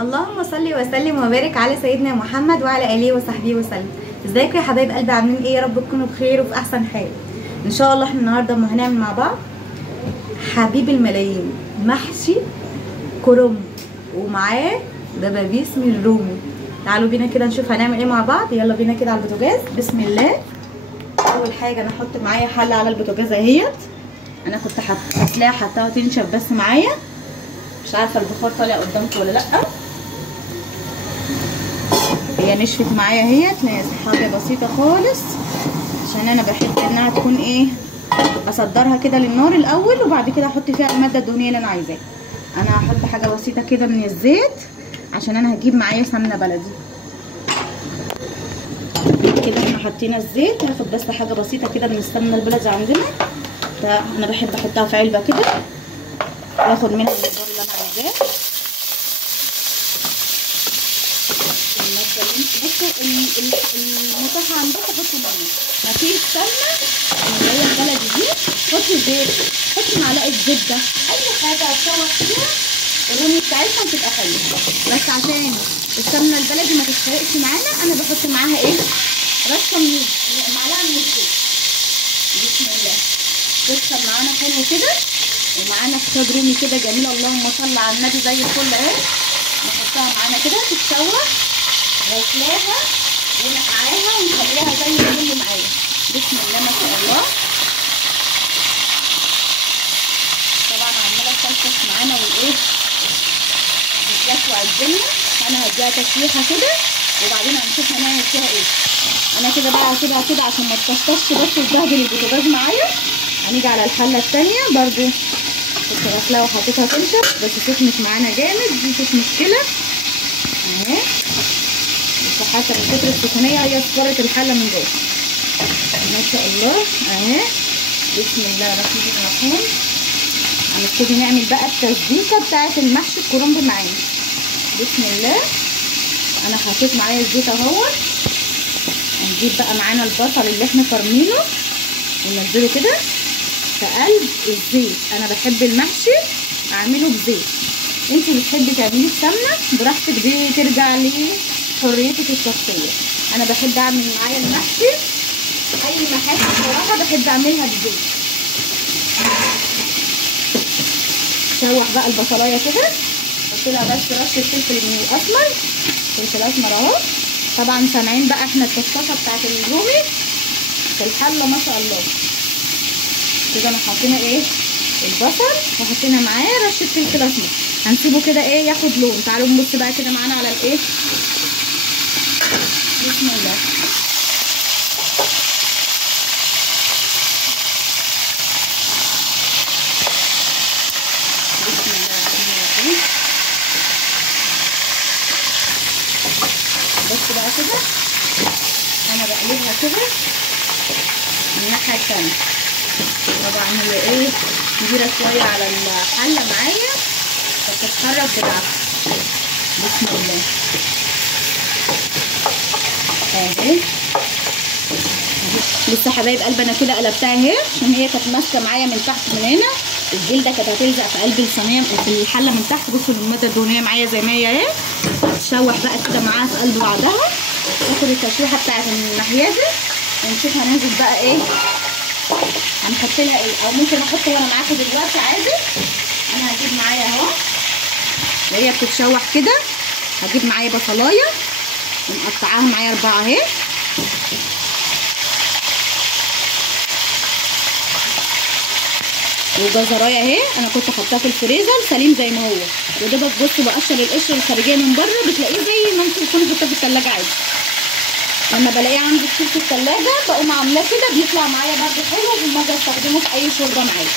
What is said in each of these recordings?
اللهم صل وسلم وبارك على سيدنا محمد وعلى اله وصحبه وسلم. ازيكم يا حبايب قلبي، عاملين ايه؟ يا رب تكونوا بخير وفي احسن حال ان شاء الله. احنا النهارده هنعمل مع بعض حبيب الملايين، محشي كرنب ومعاه دبابيس من الرومي. تعالوا بينا كده نشوف هنعمل ايه مع بعض. يلا بينا كده على البوتاجاز، بسم الله. اول حاجه انا هحط معايا حله على البوتاجاز اهيت. انا كنت هتلاقيها حطاها تنشف بس معايا، مش عارفه البخار طالع قدامكم ولا لا. هي نشفت معايا اهيت، حاجه بسيطه خالص عشان انا بحب انها تكون ايه، اصدرها كده للنار الاول وبعد كده احط فيها الماده الدهنيه اللي انا عايزاها. انا هحط حاجه بسيطه كده من الزيت عشان انا هجيب معايا سمنه بلدي. كده احنا حطينا الزيت، هاخد بس حاجه بسيطه كده من السمنه البلدي عندنا. انا بحب احطها في علبه كده واخد منها المقدار اللي انا عايزاه. بصوا المتاح عندكم حطوا منه، مفيش سمنه اللي هي البلدي دي حطوا زيت، حطوا معلقه زبده، اي حاجه هتشوح فيها الرومي بتاعتها بتبقى حلوه. بس عشان السمنه البلدي ما تتحرقش معانا انا بحط معاها ايه، رشه من معلقه من الزيت. بسم الله. تسخن معانا حلو كده ومعانا فخاد رومي كده جميل، اللهم صل على النبي زي الفل اهي. نحطها معانا كده تتشوح، غسلاها ونقعاها ونخليها زي الفل معايا. بسم الله ما شاء الله. طبعا عماله تفلفل معانا والايه بتلسوع الدنيا. انا هديها تشويحه كده وبعدين هنشوف هنعمل فيها ايه. انا كده بقى هسيبها كده عشان ما تطشطش بس وتبهدل البوتاجاز معايا. هنيجي على الحله الثانيه برضو كنت غسلاها وحطيتها تنشف بس سخنت معانا جامد، دي مش مشكله اهي. بس حتى من كتر السخونيه هي اصفرت الحله من جوه ما شاء الله اهي. بسم الله الرحمن الرحيم. هنبتدي نعمل بقى التسبيكه بتاعه المحشي الكرنب معانا. بسم الله. انا حطيت معايا الزيت اهوت. هنجيب بقى معانا البصل اللي احنا فرمينه وننزله كده في قلب الزيت. انا بحب المحشي اعمله بزيت، انتي بتحبي تعمليه بسمنه براحتك، دي ترجع لحريتك الشخصيه. انا بحب اعمل معايا المحشي اي محاشي بصراحه بحب اعملها بزيت. شوح بقى البصلايه كده، حط لها بس رشه فلفل اسمر، فلفل اسمر اهو. طبعا سامعين بقى احنا الطشطشه بتاعت الرومي في الحله ما شاء الله. كده انا حطينا ايه البصل وحطينا معاه رشه فلفل اسمر. هنسيبه كده ايه ياخد لون. تعالوا نبص بقى كده معانا على الايه. بسم الله. بسم الله الرحمن الرحيم. بص بقى كده انا بقلبها كده من الناحيه الثانيه. طبعا هي ايه كبيره شويه على الحله معايا فتتخرج بالعافيه. بسم الله اهي. لسه حبايب قلبي انا كده قلبتها اهي عشان هي كانت ماسكه معايا من تحت من هنا، الجلده كانت هتلزق في قلب الصينيه في الحله من تحت. بصوا الماده الدهنيه معايا زي ما هي اهي. هتشوح بقى كده معاها في قلب بعضها، ناخد التشويحه بتاعت الناحيه دي ونشوف هننزل بقى ايه هنحط لها ايه، او ممكن احط وانا معاكم دلوقتي عادي. انا هجيب معايا اهو وهي بتتشوح كده، هجيب معايا بصلايه ونقطعها معايا 4 اهي. وجزرايه اهي انا كنت حاطاه في الفريزر سليم زي ما هو، يا دوبك بصوا بقشر القشره الخارجيه من بره، بتلاقيه زي ما انتوا تكونوا حاطاه في الثلاجه عادي. لما بلاقيه عندي كتير في الثلاجه بقوم عاملاه كده بيطلع معايا برده حلو وبالمره استخدمه في اي شوربه معايا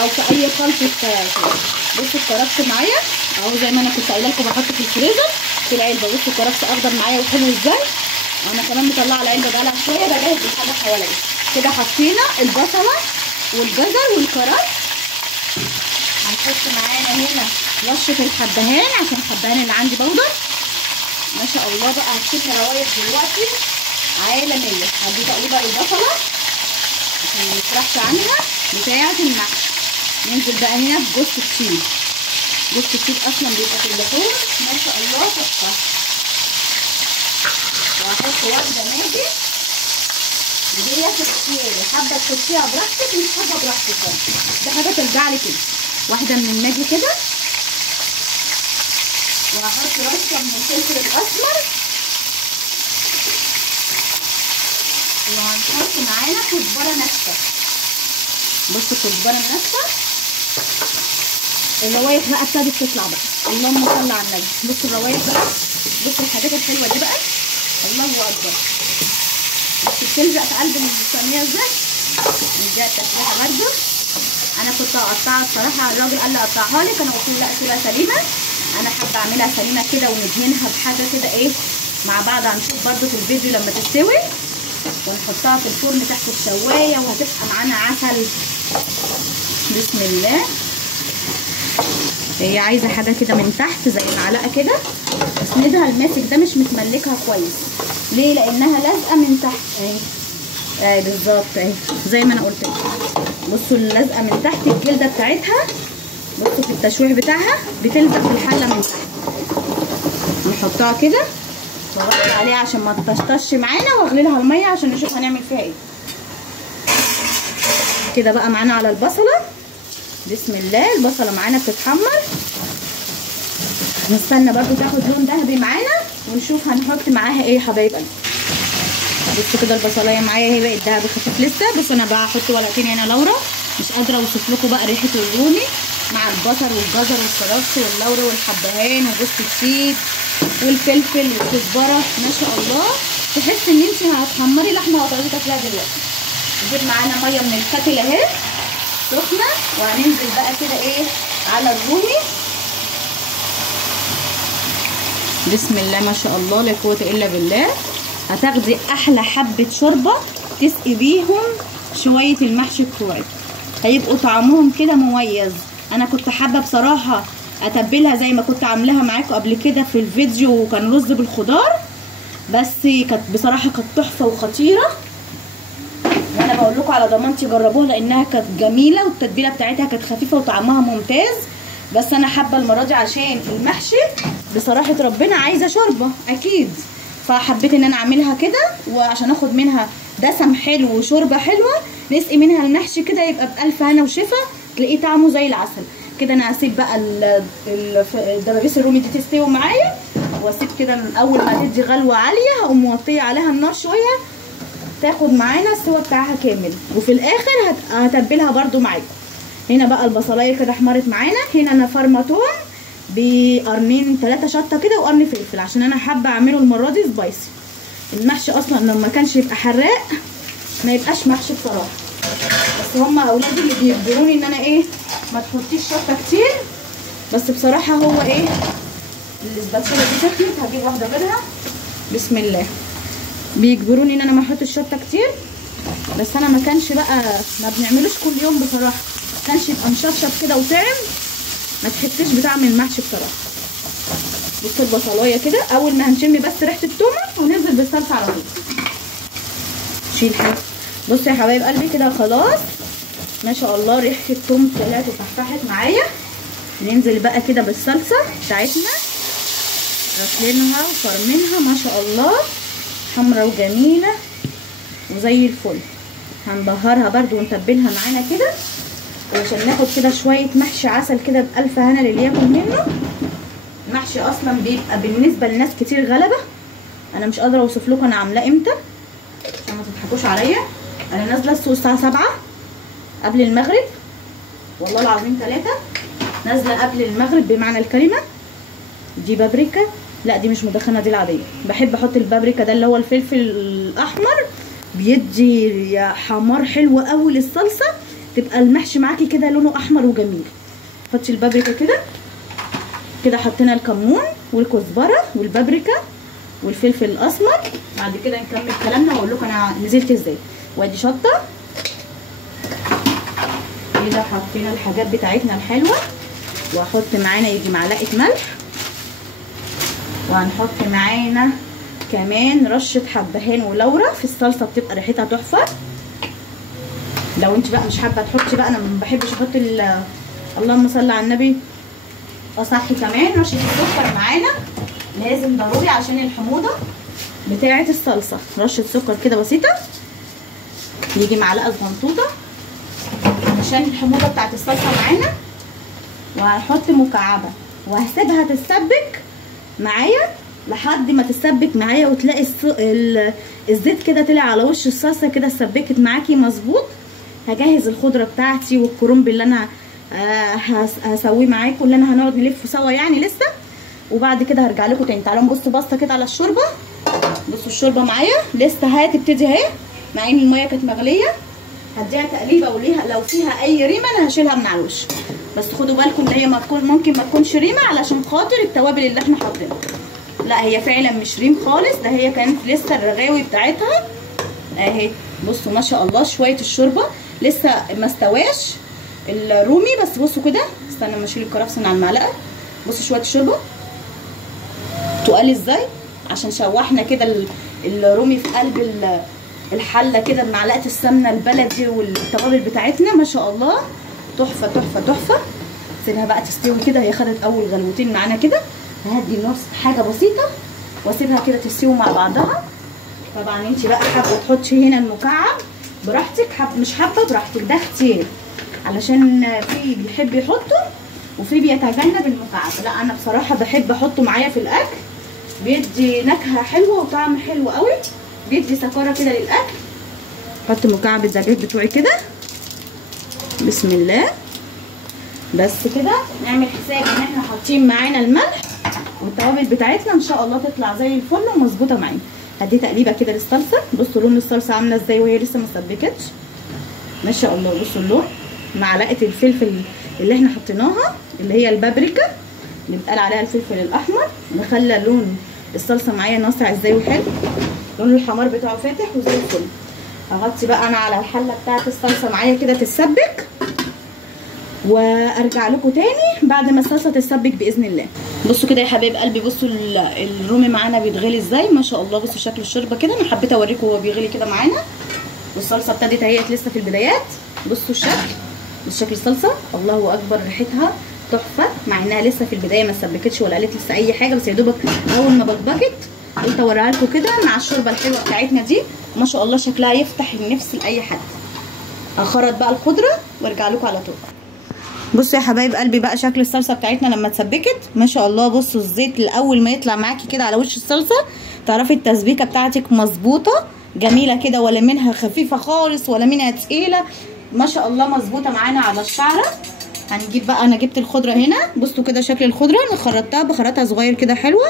او في اي خلطه شوربه. بصوا الكرفس معايا اهو زي ما انا كنت قايله لكم بحطه في الفريزر في العلبه. بصوا الكرفس اخضر معايا وحلو ازاي. انا كمان مطلعه العلبه بقالها شويه بجهز الحاجه حواليا. كده حطينا البصله والجزر والكرفس. هنحط معانا هنا رشه الحبهان عشان الحبهان اللي عندي بودر ما شاء الله. بقى هتشم روايح دلوقتي عالميه. هدي تقليبه للبصله عشان ما نسرحش عنها بتاعه المحشي. ننزل بقى هنا بجوز الطيب. جوز الطيب اصلا بيبقى في اللحوم ما شاء تحفه. وهحط واحده ماجي دي اختياري، حابه تحطيها براحتك مش حابه براحتك برضه، دي حاجه ترجع لك كده. واحده من الماجي كده، وهحط رشه من الفلفل الاسمر، وهنحط معانا كزبره ناشفه. بصوا الكزبره الناشفه، الروايح بقى ابتدت تطلع بقى، اللهم صل على النبي. بصوا الروايح بقى، بصوا الحاجات الحلوه دي بقى، الله اكبر. بس بتلزق في قلب الصينيه ازاي. نديها التشويحه برده. انا كنت هقطعها الصراحه، الراجل قال لي اقطعها لك، انا قلت له لا سيبها سليمه، انا حابه اعملها سليمه كده وندهنها بحاجه كده ايه مع بعض. هنشوف برده في الفيديو لما تستوي، ونحطها في الفرن تحت الشوايه وهتبقى معانا عسل. بسم الله. هي عايزه حاجه كده من تحت زي المعلقه كده، اسندها الماسك ده مش متملكها كويس. ليه؟ لانها لازقه من تحت اهي بالظبط اهي زي ما انا قلت لكم. بصوا اللزقه من تحت، الجلده بتاعتها بصوا في التشويح بتاعها بتلزق في الحله من تحت. نحطها كده نغطي عليها عشان ما تطشطش معانا، واغلي لها الميه عشان نشوف هنعمل فيها ايه. كده بقى معانا على البصله. بسم الله. البصله معانا بتتحمر، نستنى برضو تاخد لون ذهبي معانا ونشوف هنحط معاها ايه يا حبايب قلبي. بصوا كده البصلايه معايا اهي بقت ذهبي خفيف لسه. بصوا انا بقى هحط ورقتين هنا لورا، مش قادره اوصف لكم بقى ريحه الرومي مع البصل والجزر والكرفس واللورا والحبهان وجوز الطيب والفلفل والكزبره، ما شاء الله. تحس ان انت هتحمري لحمه وهتقعدي تاكليها دلوقتي. نجيب معانا ميه من الكاتل اهي سخنه، وهننزل بقى كده ايه على الرومي. بسم الله ما شاء الله لا قوه الا بالله. هتاخدي احلى حبه شوربه تسقي بيهم شويه المحشي بتوعك، هيبقوا طعمهم كده مميز. انا كنت حابه بصراحه اتبلها زي ما كنت عاملاها معاكم قبل كده في الفيديو، وكان رز بالخضار، بس كانت بصراحه كانت تحفه وخطيره. وانا بقول لكم على ضمانتي جربوها لانها كانت جميله، والتتبيله بتاعتها كانت خفيفه وطعمها ممتاز. بس انا حابه المره دي عشان المحشي بصراحه ربنا عايزه شوربه اكيد، فحبيت ان انا اعملها كده، وعشان اخد منها دسم حلو وشوربه حلوه نسقي منها المحشي كده يبقى بالف هنا وشفا، تلاقيه طعمه زي العسل كده. انا هسيب بقى الدبابيس الرومي دي تستوي معايا، واسيب كده اول ما تدي غلوه عاليه هقوم موطيه عليها النار شويه تاخد معانا السوا بتاعها كامل، وفي الاخر هتبلها برده معاكم. هنا بقى البصلايه كده احمرت معانا. هنا انا فارمه توم بقرنين 3 شطه كده وقرن فلفل، عشان انا حابه اعمله المره دي سبايسي. المحشي اصلا لما كانش يبقى حراق ما يبقاش محشي بصراحه، بس هم اولادي اللي بيجبروني ان انا ايه ما تحطيش شطه كتير. بس بصراحه هو ايه السباتشوله دي سخنت، هجيب واحده غيرها. بسم الله. بيجبروني ان انا ما احطش شطه كتير، بس انا ما كانش بقى ما بنعملوش كل يوم بصراحه، ما كانش يبقى مشطشط كده وطعم، ما تحسيش بطعم المحشي بصراحه. بصوا البصلايه كده اول ما هنشم بس ريحه التومه وننزل بالصلصه على طول. شيل حاجه. بصوا يا حبايب قلبي كده خلاص ما شاء الله ريحه التوم طلعت وفتحت معايا. ننزل بقى كده بالصلصه بتاعتنا، غسلينها وفرمينها ما شاء الله حمرا وجميله وزي الفل. هنبهرها برده ونتبلها معانا كده، وعشان ناخد كده شويه محشي عسل كده بالف هنا للي ياكل منه. المحشي اصلا بيبقى بالنسبه لناس كتير غلبه، انا مش قادره اوصف لكم انا عاملاه امتى عشان ما تضحكوش عليا. انا نازله الساعه 7 قبل المغرب، والله العظيم 3 نازله قبل المغرب بمعنى الكلمه. دي بابريكا، لا دي مش مدخنه، دي العاديه. بحب احط البابريكا ده اللي هو الفلفل الاحمر، بيدي حمار حلو قوي للصلصه، تبقى المحشي معاكي كده لونه احمر وجميل. حطي البابريكا كده كده. حطينا الكمون والكزبره والبابريكا والفلفل الاسمر. بعد كده نكمل كلامنا واقول لكم انا نزلت ازاي. وادي شطه كده، حطينا الحاجات بتاعتنا الحلوه، واحط معانا يجي معلقه ملح، وهنحط معانا كمان رشه حبهان ولورا في الصلصه بتبقى ريحتها تحفه. لو انت بقى مش حابه تحطي بقى، انا ما بحبش احط اللهم صل على النبي. صح كمان رشه السكر معانا لازم ضروري عشان الحموضه بتاعه الصلصه. رشه سكر كده بسيطه، يجي معلقه صغنطوطه عشان الحموضه بتاعه الصلصه معانا. وهنحط مكعبه وهسيبها تتسبك معايا لحد ما تتسبك معايا وتلاقي الزيت كده طلع على وش الصلصه كده اتسبكت معاكي مظبوط. هجهز الخضره بتاعتي والكرنب اللي انا هسويه معاكم، اللي انا هنقعد نلفه سوا يعني لسه. وبعد كده هرجع لكم تاني. تعالوا نبص بصه كده على الشوربه. بصوا الشوربه معايا لسه هتبتدي اهي، مع ان الميه كانت مغليه. هديها تقليبه، وليها لو فيها اي ريمه انا هشيلها من على الوش، بس خدوا بالكم ان هي ممكن ما تكونش ريمه علشان خاطر التوابل اللي احنا حاطينها. لا هي فعلا مش ريم خالص، ده هي كانت لسه الرغاوي بتاعتها اهي. بصوا ما شاء الله شويه الشوربه لسه ما استواش الرومي، بس بصوا كده. استنى اما اشيل الكرفس على المعلقه. بصوا شويه الشوربه تقال ازاي، عشان شوحنا كده الرومي في قلب الحله كده بمعلقه السمنه البلدي والتوابل بتاعتنا. ما شاء الله تحفه تحفه تحفه. سيبها بقى تستوي كده، هي خدت اول غلوتين معانا كده. هدي النص حاجه بسيطه واسيبها كده تستوي مع بعضها. طبعا انت بقى حابه تحطي هنا المكعب براحتك، مش حابه براحتك، ده اختيار، علشان في بيحب يحطه وفي بيتجنب المكعب. لا انا بصراحه بحب احطه معايا في الاكل، بيدي نكهه حلوه وطعم حلو قوي، بيدي سكره كده للاكل. احط مكعب الدجاج بتوعي كده بسم الله. بس كده نعمل حساب ان احنا حاطين معانا الملح والتوابل بتاعتنا، ان شاء الله تطلع زي الفل ومظبوطه معانا. هدي تقليبه كده للصلصه. بصوا لون الصلصه عامله ازاي وهي لسه ما اتسبكتش. ما شاء الله بصوا اللون. معلقه الفلفل اللي احنا حطيناها اللي هي البابريكا اللي بيتقال عليها الفلفل الاحمر، مخلى لون الصلصه معايا ناصع ازاي وحلو. لون الحمار بتاعه فاتح وزي الفل. هغطي بقى انا على الحله بتاعه الصلصه معايا كده تتسبك، وارجع لكم تاني بعد ما الصلصه تتسبك باذن الله. بصوا كده يا حبايب قلبي، بصوا الرومي معانا بيتغلي ازاي ما شاء الله. بصوا شكل الشوربه كده، انا حبيت اوريكم هو بيغلي كده معانا. والصلصه ابتدت اهيت لسه في البدايات. بصوا الشكل، بصوا شكل الصلصه، الله اكبر ريحتها تحفه، مع انها لسه في البدايه ما اتسبكتش ولا قالت لسه اي حاجه، بس يا دوبك اول ما بكبكت قلت اوريها لكم كده مع الشوربه الحلوه بتاعتنا دي. ما شاء الله شكلها يفتح النفس لاي حد. هخرط بقى الخضره وارجع لكم على طول. بصوا يا حبايب قلبي بقى شكل الصلصه بتاعتنا لما اتسبكت ما شاء الله. بصوا الزيت الاول ما يطلع معاكي كده على وش الصلصه تعرفي التسبيكه بتاعتك مظبوطه جميله كده، ولا منها خفيفه خالص ولا منها تقيله. ما شاء الله مظبوطه معانا على الشعره. هنجيب بقى، انا جبت الخضره هنا. بصوا كده شكل الخضره، انا خرطتها بخرطها صغير كده حلوه.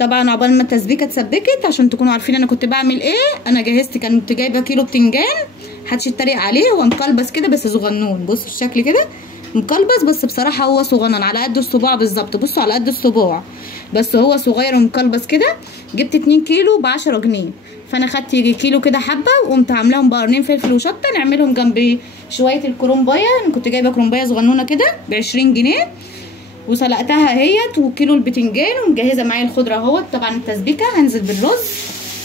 طبعا عقبال ما التسبيكه اتسبكت عشان تكونوا عارفين انا كنت بعمل ايه. انا جهزت، كنت جايبه كيلو بتنجان، محدش يتريق عليه، هو مقلبس كده بس صغنون. بصوا الشكل كده مقلبس، بس بصراحه هو صغنن على قد الصباع بالظبط. بصوا على قد الصباع، بس هو صغير ومقلبس كده. جبت 2 كيلو ب10 جنيه، فانا خدت يجي كيلو كده حبه وقمت عاملاهم بقرنين فلفل وشطه نعملهم جنب شويه الكرومبايه. انا كنت جايبه كرومبايه صغنونه كده ب20 جنيه وسلقتها اهيت، وكيلو البتنجان، ومجهزه معايا الخضره اهوت. طبعا التسبيكه هنزل بالرز،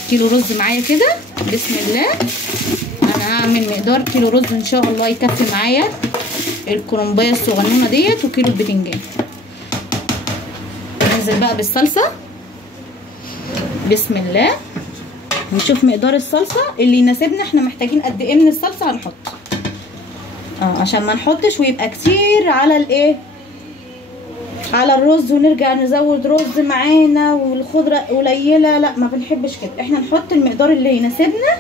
كيلو رز معايا كده بسم الله. انا هعمل مقدار كيلو رز ان شاء الله يكفي معايا الكرومبايه الصغنونه ديت وكيلو البتنجان. ننزل بقى بالصلصه بسم الله. نشوف مقدار الصلصه اللي يناسبنا، احنا محتاجين قد ايه من الصلصه هنحط عشان ما نحطش ويبقى كتير على الايه، على الرز، ونرجع نزود رز معانا والخضره قليله. لا ما بنحبش كده، احنا نحط المقدار اللي يناسبنا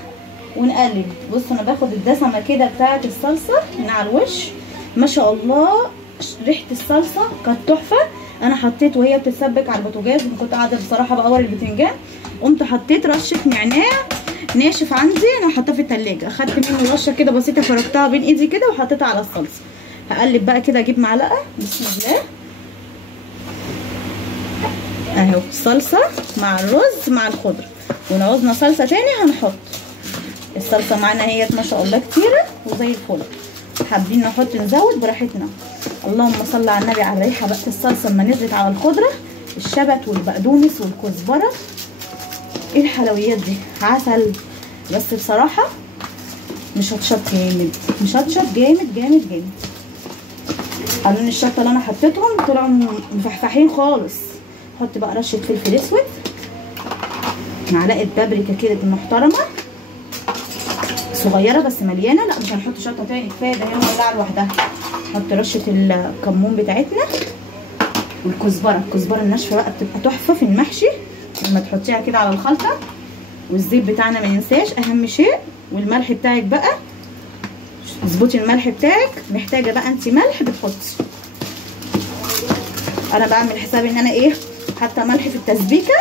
ونقلب. بصوا انا باخد الدسمه كده بتاعه الصلصه من على الوش. ما شاء الله ريحه الصلصه كانت تحفه. انا حطيت وهي بتتسبك على البوتاجاز، كنت قاعده بصراحه بقور البتنجان، قمت حطيت رشه نعناع ناشف عندي انا حاطاه في التلاجة، اخدت منه رشه كده بسيطه فركتها بين ايدي كده وحطيتها على الصلصه. هقلب بقى كده، اجيب معلقه بسم الله اهو، صلصه مع الرز مع الخضره. ولو عوزنا صلصه تاني هنحط. الصلصه معانا اهيت ما شاء الله كتيره وزي الفل، حابين نحط نزود براحتنا. اللهم صل على النبي على الريحه بقى. الصلصه لما نزلت على الخضره، الشبت والبقدونس والكزبره، ايه الحلويات دي، عسل. بس بصراحه مشطشط جامد، مشطشط جامد جامد جامد. قالوا ان الشطه اللي انا حطيتهم طلعوا مفحفحين خالص، احط بقى رشه فلفل اسود، معلقه بابريكا كده محترمه صغيره بس مليانه، لا مش هنحط شطه تاني كفايه ده هي مولعه لوحدها. نحط رشه الكمون بتاعتنا والكزبره الناشفه بقى بتبقى تحفه في المحشي لما تحطيها كده على الخلطه. والزيت بتاعنا ما ينساش اهم شيء، والملح بتاعك بقى اظبطي الملح بتاعك، محتاجه بقى انت ملح بتحطي. انا بعمل حساب ان انا ايه حاطه ملح في التسبيكه،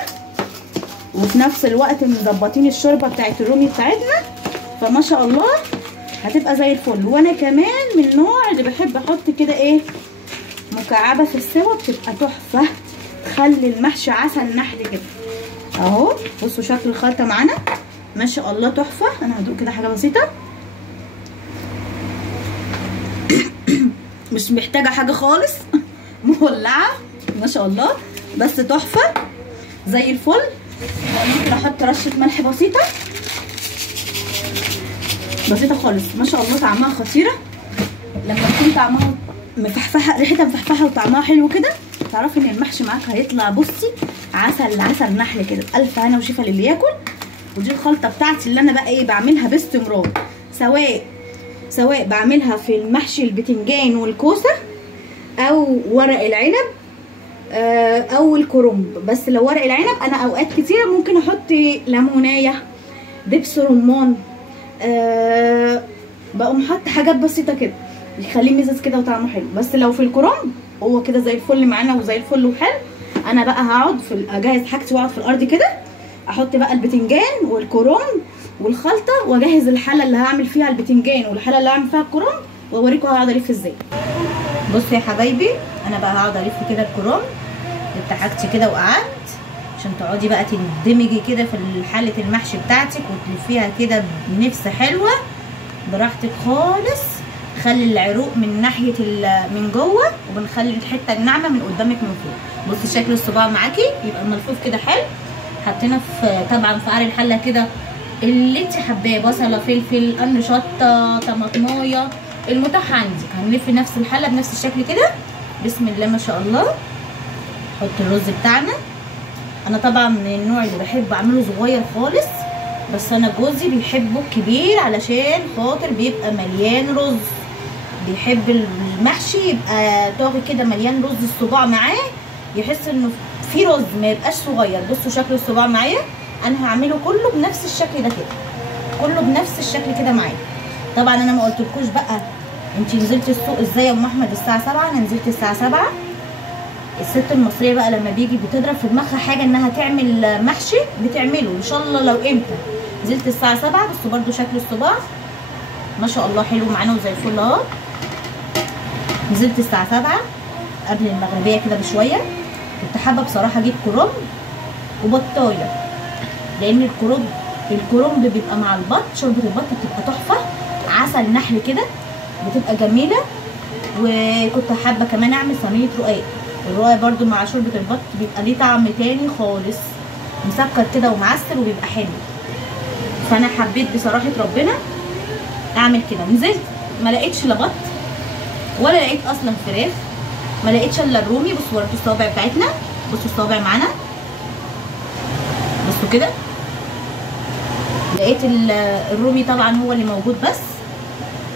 وفي نفس الوقت مظبطين الشوربه بتاعت الرومي بتاعتنا، فما شاء الله هتبقى زي الفل. وانا كمان من النوع اللي بحب احط كده ايه مكعبه في السوا، بتبقى تحفه تخلي المحشي عسل نحل كده اهو. بصوا شكل الخلطه معانا ما شاء الله تحفه. انا هدوق كده حاجه بسيطه مش محتاجه حاجه خالص مولعه ما شاء الله بس تحفه زي الفل. ممكن احط رشه ملح بسيطه خالص ما شاء الله، طعمها خطيره. لما تكون طعمها مفحفحه ريحتها مفحفحه وطعمها حلو كده تعرفي ان المحشي معاك هيطلع بصي عسل نحل كده. الف هنا وشفا للي ياكل. ودي الخلطه بتاعتي اللي انا بقى ايه بعملها باستمرار، سواء بعملها في المحشي البتنجان والكوسه او ورق العنب او الكرنب. بس لو ورق العنب انا اوقات كتير ممكن احط ليمونيه دبس رمان بقوم حاطه حاجات بسيطه كده يخليه مزز كده وطعمه حلو. بس لو في الكرنب هو كده زي الفل معانا وزي الفل وحلو. انا بقى هقعد اجهز حاجتي واقعد في الارض كده احط بقى البتنجان والكرنب والخلطه واجهز الحله اللي هعمل فيها البتنجان والحله اللي هعمل فيها الكرنب واوريكم هقعد الف ازاي. بصوا يا حبايبي انا بقى هقعد الف كده الكرنب جبت حاجتي كده وقعدت عشان تقعدي بقى تندمجي كده في حله المحشي بتاعتك وتلفيها كده بنفس حلوه براحتك خالص. خلي العروق من ناحيه من جوه وبنخلي الحته الناعمه من قدامك من فوق. بصي شكل الصباع معاكي يبقى ملفوف كده حلو. حطينا طبعا في قعر الحله كده اللي انت حباه، بصله فلفل قرن شطه طماطمايه المتاح عندك. هنلف نفس الحله بنفس الشكل كده بسم الله ما شاء الله. نحط الرز بتاعنا. انا طبعا من النوع اللي بحب اعمله صغير خالص، بس انا جوزي بيحبه كبير علشان خاطر بيبقى مليان رز. بيحب المحشي يبقى طاغي كده مليان رز الصباع معاه، يحس انه في رز ما يبقاش صغير. بصوا شكل الصباع معايا انا هعمله كله بنفس الشكل ده كده، كله بنفس الشكل كده معايا. طبعا انا ما قلتلكوش بقى انت نزلتي السوق ازاي يا ام احمد الساعه 7. انا نزلت الساعه 7. الست المصريه بقى لما بيجي بتضرب في دماغها حاجه انها تعمل محشي بتعمله ان شاء الله لو امتى. نزلت الساعه 7 بس برده شكل الصباع ما شاء الله حلو معانا وزي الفل اهو. نزلت الساعه 7 قبل المغربيه كده بشويه. كنت حابه بصراحه اجيب كرنب وبطايه، لان الكرنب بيبقى مع البط شوربه البط بتبقى تحفه عسل نحل كده بتبقى جميله. وكنت حابه كمان اعمل صينيه رقاق. الرقاق برده مع شوربه البط بيبقى ليه طعم تاني خالص مسكر كده ومعسل وبيبقى حلو. فانا حبيت بصراحه ربنا اعمل كده. نزلت ما لقيتش لا بط ولا لقيت اصلا فراخ، ما لقيتش الا الرومي. بصوا ورقه الصوابع بتاعتنا، بصوا الصوابع معانا بصوا كده. لقيت الرومي طبعا هو اللي موجود، بس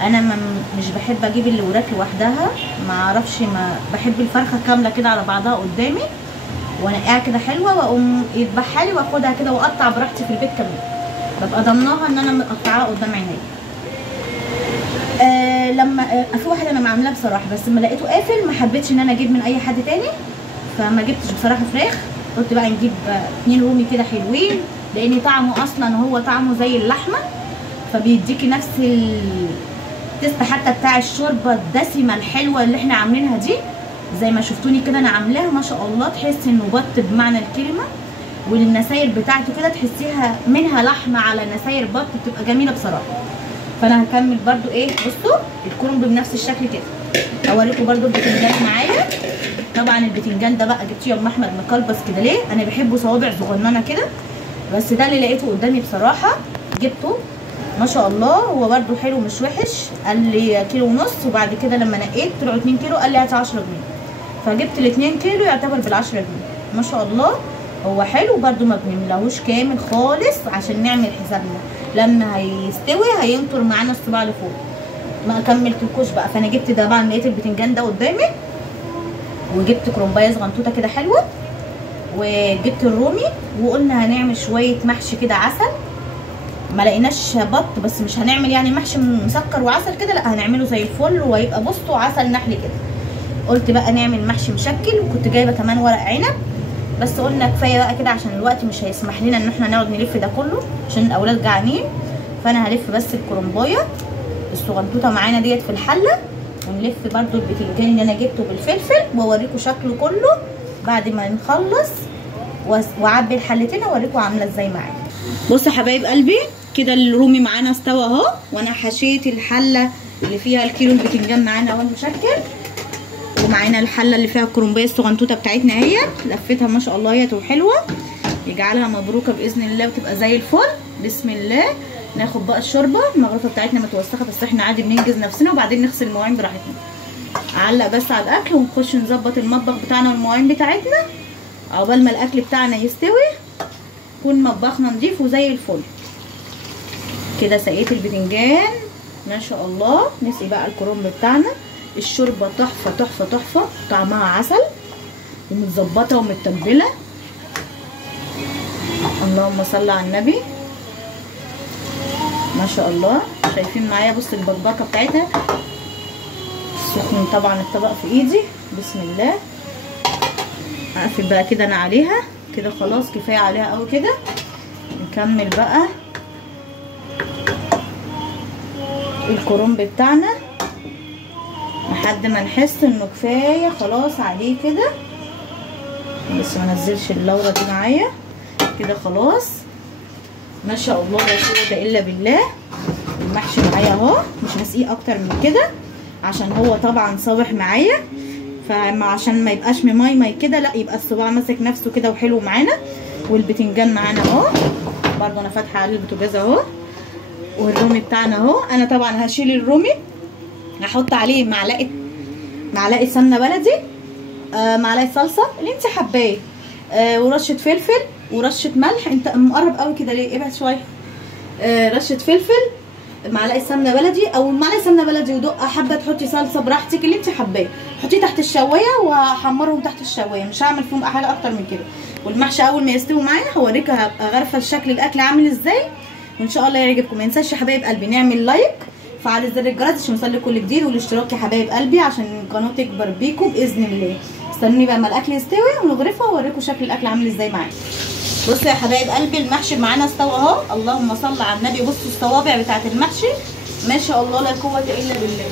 انا مش بحب اجيب اللي وراك لوحدها، ما اعرفش، ما بحب الفرخه كامله كده على بعضها قدامي وانقيها كده حلوه واقوم يذبحها لي واخدها كده واقطع براحتي في البيت كمان، ببقى ضمناها ان انا مقطعاها قدام عينيا. لما في واحد انا عاملاه بصراحه بس ما لقيته قافل، ما حبيتش ان انا اجيب من اي حد تاني فما جبتش بصراحه فراخ. قلت بقى نجيب 2 رومي كده حلوين، لان طعمه اصلا هو طعمه زي اللحمه فبيديكي نفس التست حتى بتاع الشوربه الدسمه الحلوه اللي احنا عاملينها دي. زي ما شفتوني كده انا عاملاها ما شاء الله، تحسي انه بط بمعنى الكلمه. والنساير بتاعته كده تحسيها منها لحمه على نساير بط، بتبقى جميله بصراحه. فانا هكمل برده ايه، بصوا الكرنب بنفس الشكل كده. اوريكم برده البتنجان معايا. طبعا البتنجان ده بقى جبتيه يا ام احمد مكلبس كده ليه؟ انا بحبه صوابع صغننه كده، بس ده اللي لقيته قدامي بصراحه جبته ما شاء الله. هو برده حلو مش وحش. قال لي 1.5 كيلو، وبعد كده لما نقيت طلعوا 2 كيلو قال لي هات 10 جنيه، فجبت ال2 كيلو يعتبر بال10 جنيه. ما شاء الله. هو حلو برده، ما بنملاهوش كامل خالص عشان نعمل حسابنا لما هيستوي هينطر معانا الصباع لفوق. ما كملتلكوش بقى. فانا جبت ده بقى، لقيت البتنجان ده قدامي، وجبت كرومبايه صغنطوطه كده حلوه، وجبت الرومي، وقلنا هنعمل شويه محشي كده عسل. ما لقيناش بط، بس مش هنعمل يعني محشي مسكر وعسل كده، لا هنعمله زي الفل وهيبقى بصوا عسل نحل كده. قلت بقى نعمل محشي مشكل، وكنت جايبه كمان ورق عنب، بس قلنا كفايه بقى كده عشان الوقت مش هيسمح لنا ان احنا نقعد نلف ده كله عشان الاولاد جعانين. فانا هلف بس الكرومبايه الصغنطوطه معانا ديت في الحله، ونلف برده البتنجان اللي انا جبته بالفلفل، واوريكم شكله كله بعد ما نخلص واعبي الحلتين اوريكم عامله ازاي معايا. بصوا يا حبايب قلبي كده الرومي معانا استوى اهو، وانا حشيت الحله اللي فيها الكيلو البتنجان معانا اهو المشكل، ومعانا الحله اللي فيها الكرومبايه الصغنطوطه بتاعتنا اهي، لفتها ما شاء الله اهي حلوه، يجعلها مبروكه باذن الله وتبقى زي الفل. بسم الله. ناخد بقى الشوربه، المغرفه بتاعتنا متوسخه بس احنا عادي بننجز نفسنا، وبعدين نغسل المواعين براحتنا. اعلق بس على الاكل ونخش نظبط المطبخ بتاعنا والمواعين بتاعتنا عقبال ما الاكل بتاعنا يستوي يكون مطبخنا نضيف وزي الفل. كده سقيت البتنجان ما شاء الله، نسقي بقى الكرنب بتاعنا. الشوربه تحفه تحفه تحفه، طعمها عسل ومتظبطه ومتبله. اللهم صل على النبي ما شاء الله. شايفين معايا بص البكبكه بتاعتها، سخن طبعا الطبق في ايدي. بسم الله. اقفل بقى كده انا عليها كده، خلاص كفايه عليها قوي كده. نكمل بقى الكرنب بتاعنا لحد ما نحس انه كفايه خلاص عليه كده، بس ما نزلش اللورة دي معايا كده خلاص. ما شاء الله لا قوه الا بالله. المحشي معايا اهو، مش هسقيه اكتر من كده عشان هو طبعا صابح معايا، فعشان ما يبقاش مميمي كده، لا يبقى الصباع ماسك نفسه كده وحلو معانا. والبتنجان معانا اهو برضه، انا فاتحه عليه البوتاجاز اهو، والرومي بتاعنا اهو. انا طبعا هشيل الرومي، هحط عليه معلقه سمنه بلدي، معلقه صلصه اللي انت حباه، ورشه فلفل ورشه ملح. انت مقرب قوي كده ليه؟ ابعد شويه. رشه فلفل، معلقه سمنه بلدي او معلقه سمنه بلدي ودقه. حابه تحطي صلصه براحتك اللي انت حباه، حطيه تحت الشوايه وهحمرهم تحت الشوايه، مش هعمل فيهم حاجه اكتر من كده. والمحشي اول ما يستوي معايا هوريك هبقى غارفه شكل الاكل عامل ازاي، وان شاء الله يعجبكم. ما ينساش يا حبايب قلبي نعمل لايك، فعل زر الجرس عشان يوصل كل جديد، والاشتراك يا حبايب قلبي عشان القناه تكبر بيكم باذن الله. استنوني بقى اما الاكل يستوي ونغرفه واوريكم شكل الاكل عامل ازاي معايا. بصوا يا حبايب قلبي المحشي معانا استوى اهو. اللهم صل على النبي. بصوا الصوابع بتاعت المحشي ما شاء الله لا قوه الا بالله.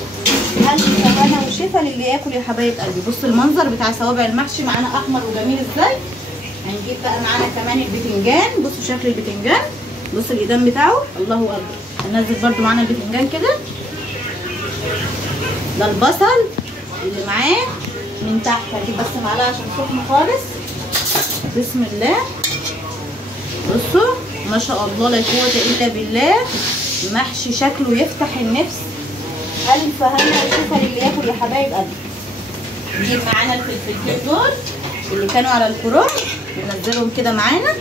هل هنا وشفا للي ياكل يا حبايب قلبي. بصوا المنظر بتاع صوابع المحشي معانا احمر وجميل ازاي. هنجيب بقى معانا كمان البتنجان. بصوا شكل البتنجان، بصوا الايدام بتاعه الله اكبر. هننزل برده معانا البتنجان كده. ده البصل اللي معاه من تحت، هجيب بس معلقه عشان سخن خالص. بسم الله. بصوا ما شاء الله لا قوه الا بالله. محشي شكله يفتح النفس. الف هنا وشوفه للي ياكل يا حبايب قلبي. نجيب معانا الفلفلين دول اللي كانوا على الكرنب ننزلهم كده معانا.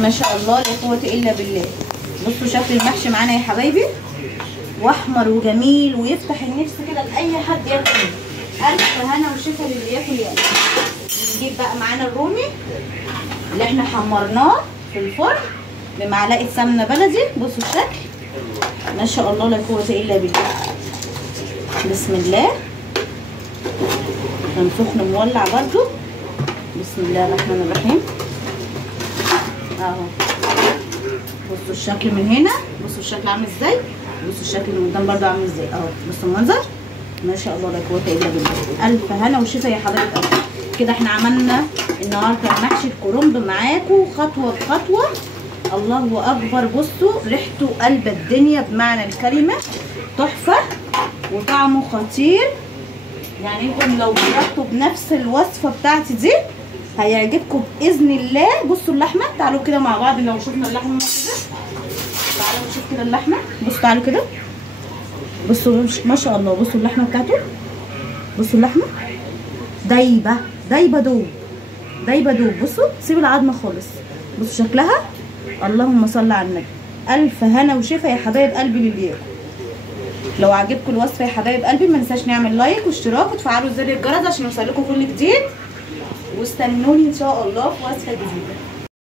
ما شاء الله لا قوه الا بالله. بصوا شكل المحشي معانا يا حبايبي، واحمر وجميل ويفتح النفس كده لاي حد ياكل. الف هنا وشفا للي ياكل ياكل. نجيب بقى معانا الرومي اللي احنا حمرناه في الفرن بمعلقه سمنه بلدي. بصوا الشكل ما شاء الله لا قوه الا بالله. بسم الله. كان سخن مولع برده. بسم الله الرحمن الرحيم اهو. بصوا الشكل من هنا، بصوا الشكل عامل ازاي، بصوا الشكل من قدام برده عامل ازاي اهو. بصوا المنظر ما شاء الله لا قوه الا بالله. الف هنا وشفا يا حبايب قلبي. كده احنا عملنا النهارده محشي الكرنب معاكم خطوه بخطوه. الله اكبر. بصوا ريحته قلب الدنيا بمعنى الكلمه، تحفه وطعمه خطير. يعني انتم لو جربتوا بنفس الوصفه بتاعتي دي هيعجبكم باذن الله. بصوا اللحمه، تعالوا كده مع بعض لو شفنا اللحمه كده. تعالوا نشوف كده اللحمه. بصوا تعالوا كده، بصوا ما شاء الله. بصوا اللحمه بتاعته، بصوا اللحمه دايبه دايبه دوب. دايبه دوب. بصوا سيب العظمه خالص، بصوا شكلها. اللهم صل على النبي. الف هنا وشفا يا حبايب قلبي للي ياكل. لو عجبكم الوصفه يا حبايب قلبي ما ننساش نعمل لايك واشتراك وتفعلوا زر الجرس عشان يوصلكم كل جديد، واستنوني ان شاء الله في وصفه جديده.